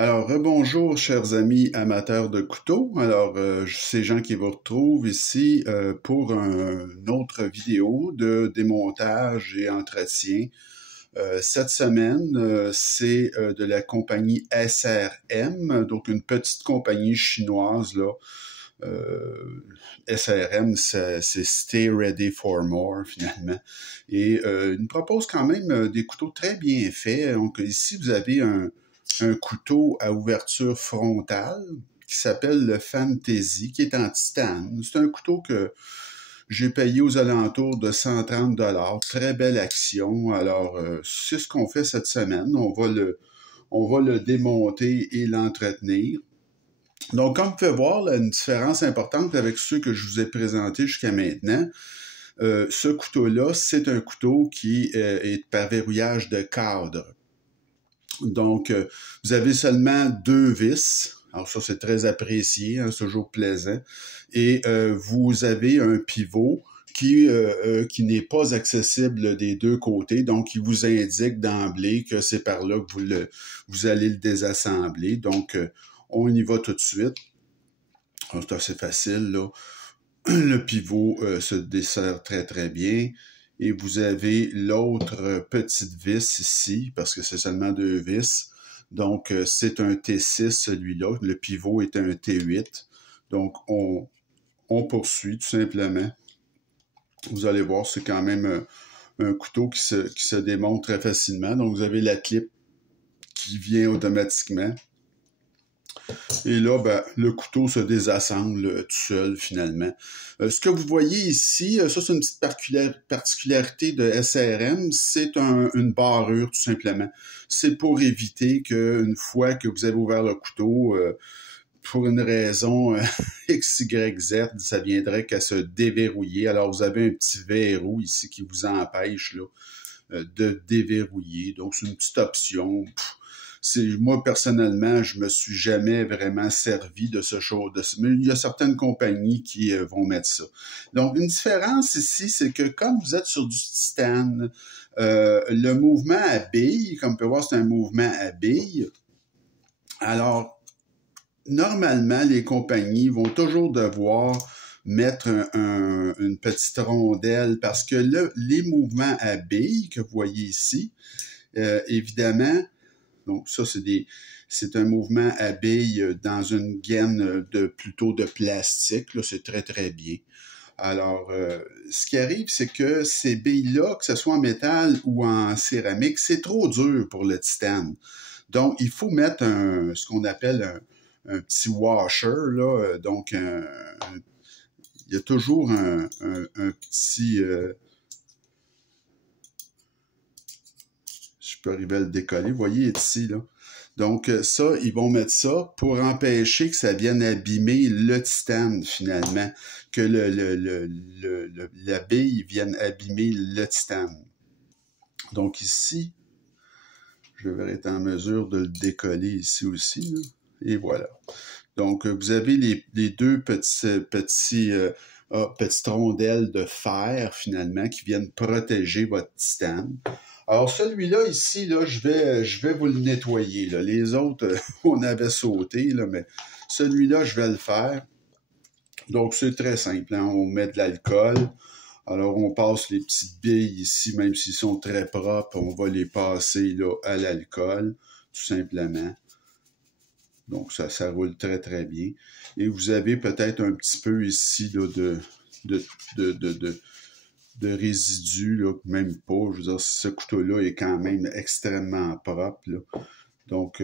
Alors, rebonjour, chers amis amateurs de couteaux. Alors, c'est Jean qui vous retrouve ici pour une autre vidéo de démontage et entretien. Cette semaine, c'est de la compagnie SRM, donc une petite compagnie chinoise, là. SRM, c'est Stay Ready for More, finalement. Et il nous propose quand même des couteaux très bien faits. Donc, ici, vous avez un couteau à ouverture frontale qui s'appelle le Fantasy, qui est en titane. C'est un couteau que j'ai payé aux alentours de 130 $. Très belle action. Alors, c'est ce qu'on fait cette semaine. On va le démonter et l'entretenir. Donc, comme vous pouvez voir, là, une différence importante avec ceux que je vous ai présentés jusqu'à maintenant. Ce couteau-là, c'est un couteau qui est par verrouillage de cadre. Donc, vous avez seulement 2 vis. Alors ça, c'est très apprécié, hein, c'est toujours plaisant. Et vous avez un pivot qui n'est pas accessible des deux côtés. Donc, il vous indique d'emblée que c'est par là que vous allez le désassembler. Donc, on y va tout de suite. C'est assez facile, là. Le pivot se dessert très, très bien. Et vous avez l'autre petite vis ici, parce que c'est seulement 2 vis. Donc, c'est un T6, celui-là. Le pivot est un T8. Donc, on poursuit tout simplement. Vous allez voir, c'est quand même un couteau qui se démonte très facilement. Donc, vous avez la clip qui vient automatiquement. Et là, ben, le couteau se désassemble tout seul, finalement. Ce que vous voyez ici, ça c'est une petite particularité de SRM, c'est une barrure, tout simplement. C'est pour éviter qu'une fois que vous avez ouvert le couteau, pour une raison X, Y, Z, ça viendrait qu'à se déverrouiller. Alors, vous avez un petit verrou ici qui vous empêche là, de déverrouiller. Donc, c'est une petite option. Moi, personnellement, je me suis jamais vraiment servi de ce chose. Mais il y a certaines compagnies qui vont mettre ça. Donc, une différence ici, c'est que comme vous êtes sur du titane, le mouvement à bille, comme on peut voir, c'est un mouvement à bille. Alors, normalement, les compagnies vont toujours devoir mettre une petite rondelle parce que les mouvements à bille que vous voyez ici, évidemment, donc ça, c'est un mouvement à bille dans une gaine plutôt de plastique. Là, c'est très, très bien. Alors, ce qui arrive, c'est que ces billes-là, que ce soit en métal ou en céramique, c'est trop dur pour le titane. Donc, il faut mettre ce qu'on appelle un petit washer, là. Donc, il y a toujours un petit... je peux arriver à le décoller. Vous voyez, il est ici, là. Donc, ça, ils vont mettre ça pour empêcher que ça vienne abîmer le titane, finalement. Que la bille vienne abîmer le titane. Donc, ici, je vais être en mesure de le décoller ici aussi, là. Et voilà. Donc, vous avez les deux petites rondelles de fer, finalement, qui viennent protéger votre titane. Alors, celui-là, ici, là, je vais vous le nettoyer, là. Les autres, on avait sauté, là, mais celui-là, je vais le faire. Donc, c'est très simple, hein? On met de l'alcool. Alors, on passe les petites billes ici, même s'ils sont très propres, on va les passer, là, à l'alcool, tout simplement. Donc, ça roule très, très bien. Et vous avez peut-être un petit peu ici, là, de résidus, là, même pas. Je veux dire, ce couteau-là est quand même extrêmement propre, là. Donc,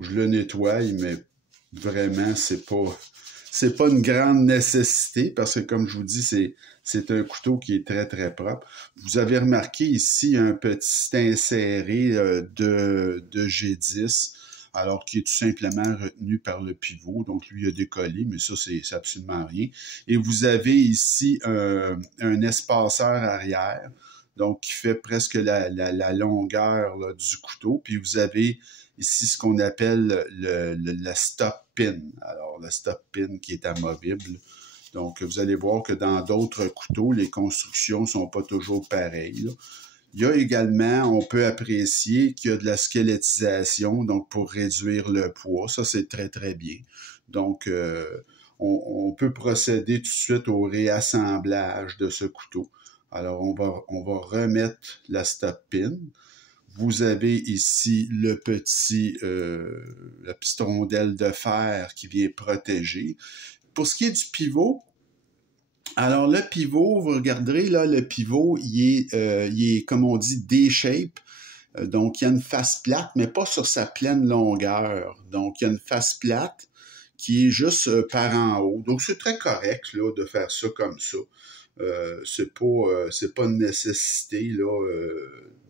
je le nettoie, mais vraiment, c'est pas une grande nécessité parce que, comme je vous dis, c'est un couteau qui est très, très propre. Vous avez remarqué ici un petit inséré de G10, alors qui est tout simplement retenu par le pivot. Donc, lui, il a décollé, mais ça, c'est absolument rien. Et vous avez ici un espaceur arrière, donc qui fait presque la longueur là, du couteau. Puis vous avez ici ce qu'on appelle la stop pin. Alors, la stop pin qui est amovible. Donc, vous allez voir que dans d'autres couteaux, les constructions sont pas toujours pareilles, là. Il y a également, on peut apprécier qu'il y a de la squelettisation, donc pour réduire le poids. Ça, c'est très, très bien. Donc, on peut procéder tout de suite au réassemblage de ce couteau. Alors, on va remettre la stop pin. Vous avez ici la petite rondelle de fer qui vient protéger. Pour ce qui est du pivot, alors le pivot, vous regarderez là, le pivot, il est comme on dit, D-shape. Donc, il y a une face plate, mais pas sur sa pleine longueur. Donc, il y a une face plate qui est juste par en haut. Donc, c'est très correct là, de faire ça comme ça. C'est pas une nécessité là,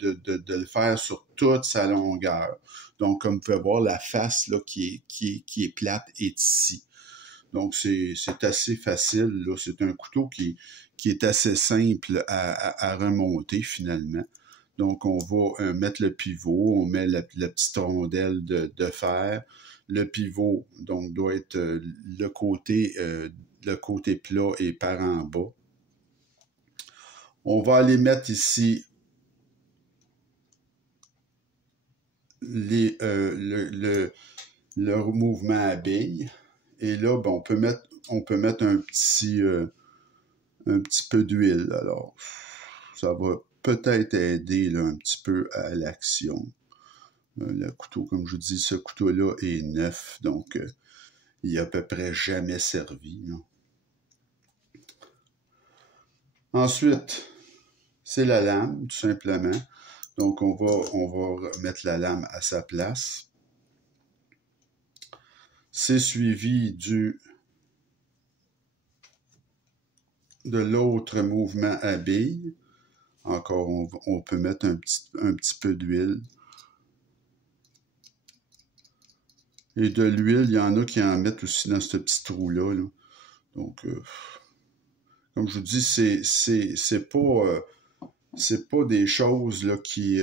de le faire sur toute sa longueur. Donc, comme vous pouvez voir, la face là, qui est plate est ici. Donc, c'est assez facile. Là. C'est un couteau qui est assez simple à remonter finalement. Donc, on va mettre le pivot, on met la petite rondelle de fer. Le pivot, donc, doit être le côté plat et par en bas. On va aller mettre ici le mouvement à bille. Et là, ben, on peut mettre un petit peu d'huile. Alors, ça va peut-être aider là, un petit peu à l'action. Le couteau, comme je vous dis, ce couteau-là est neuf, donc il n'a à peu près jamais servi. Là. Ensuite, c'est la lame, tout simplement. Donc, on va remettre la lame à sa place. C'est suivi de l'autre mouvement à bille. Encore, on peut mettre un petit peu d'huile. Et de l'huile, il y en a qui en mettent aussi dans ce petit trou-là. Là. Donc, comme je vous dis, c'est pas des choses là, qui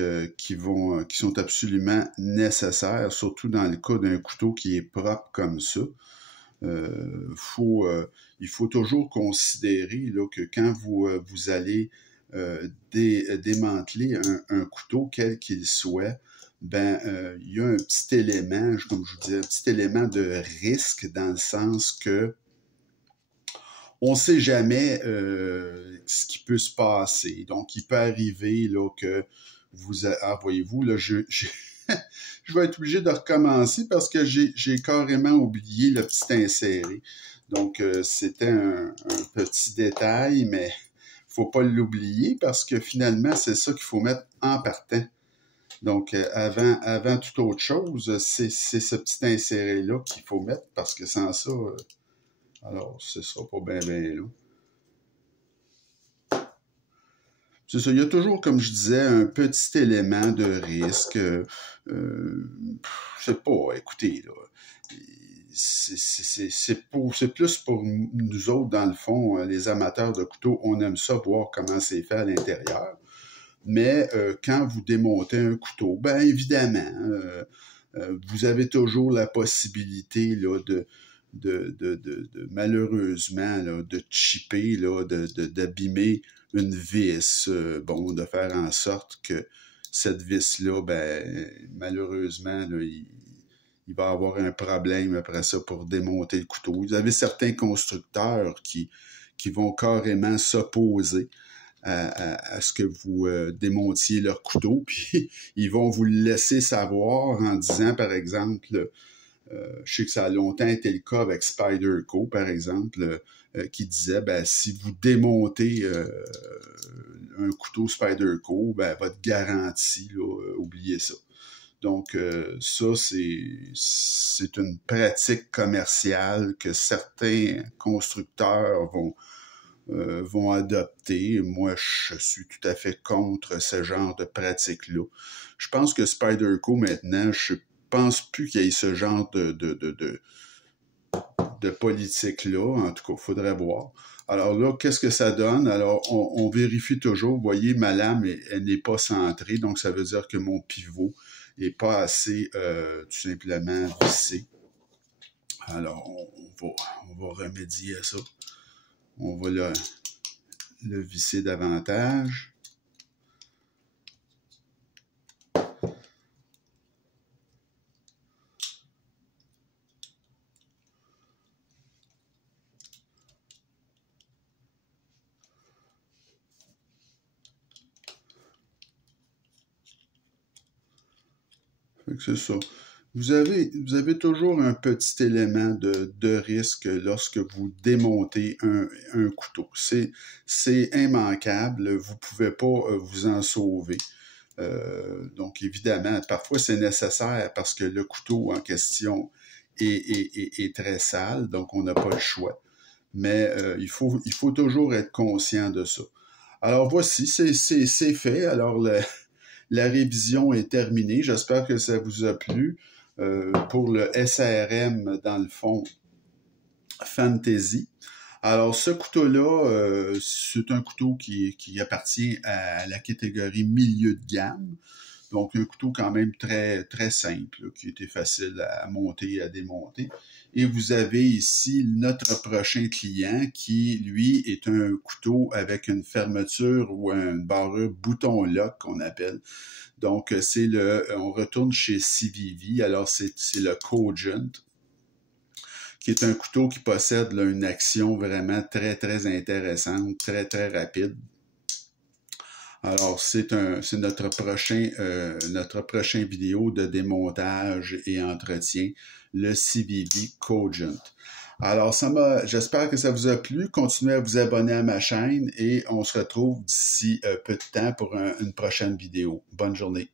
sont absolument nécessaires, surtout dans le cas d'un couteau qui est propre comme ça. Il faut toujours considérer là, que quand vous allez démanteler un couteau, quel qu'il soit, ben il y a un petit élément, comme je vous disais, un petit élément de risque dans le sens que on ne sait jamais ce qui peut se passer. Donc, il peut arriver là, que voyez-vous, là, je vais être obligé de recommencer parce que j'ai carrément oublié le petit inséré. Donc, c'était un petit détail, mais faut pas l'oublier parce que finalement, c'est ça qu'il faut mettre en partant. Donc, avant toute autre chose, c'est ce petit inséré-là qu'il faut mettre parce que sans ça, alors, ce sera pas bien long. C'est ça, il y a toujours, comme je disais, un petit élément de risque. Je sais pas, écoutez, là, c'est plus pour nous autres, dans le fond, les amateurs de couteaux, on aime ça voir comment c'est fait à l'intérieur. Mais quand vous démontez un couteau, ben évidemment, vous avez toujours la possibilité là, de malheureusement là, de chipper, là, d'abîmer une vis, bon, de faire en sorte que cette vis-là, ben, malheureusement, là, il va avoir un problème après ça pour démonter le couteau. Vous avez certains constructeurs qui vont carrément s'opposer à ce que vous démontiez leur couteau, puis ils vont vous le laisser savoir en disant, par exemple, je sais que ça a longtemps été le cas avec Spyderco, par exemple, qui disait, ben, si vous démontez un couteau Spyderco, ben, votre garantie, là, oubliez ça. Donc, ça, c'est une pratique commerciale que certains constructeurs vont adopter. Moi, je suis tout à fait contre ce genre de pratique-là. Je pense que Spyderco, maintenant, je pense plus qu'il y ait ce genre de politique-là. En tout cas, il faudrait voir. Alors là, qu'est-ce que ça donne? Alors, on vérifie toujours. Vous voyez, ma lame, elle n'est pas centrée. Donc, ça veut dire que mon pivot n'est pas assez, tout simplement, vissé. Alors, on va remédier à ça. On va le visser davantage. Fait que c'est ça. Vous avez toujours un petit élément de risque lorsque vous démontez un couteau. C'est immanquable, vous ne pouvez pas vous en sauver. Donc, évidemment, parfois c'est nécessaire parce que le couteau en question est très sale, donc on n'a pas le choix. Mais il faut toujours être conscient de ça. Alors voici, c'est fait. Alors la révision est terminée. J'espère que ça vous a plu. Pour le SRM, dans le fond, Fantasy. Alors, ce couteau-là, c'est un couteau qui appartient à la catégorie milieu de gamme. Donc, un couteau quand même très, très simple, là, qui était facile à monter et à démonter. Et vous avez ici notre prochain client qui, lui, est un couteau avec une fermeture ou une barrure bouton lock qu'on appelle. Donc, on retourne chez CVV. Alors, c'est le Cogent, qui est un couteau qui possède là, une action vraiment très, très intéressante, très, très rapide. Alors, c'est notre prochain vidéo de démontage et entretien, le CVV Cogent. Alors, j'espère que ça vous a plu. Continuez à vous abonner à ma chaîne et on se retrouve d'ici peu de temps pour une prochaine vidéo. Bonne journée.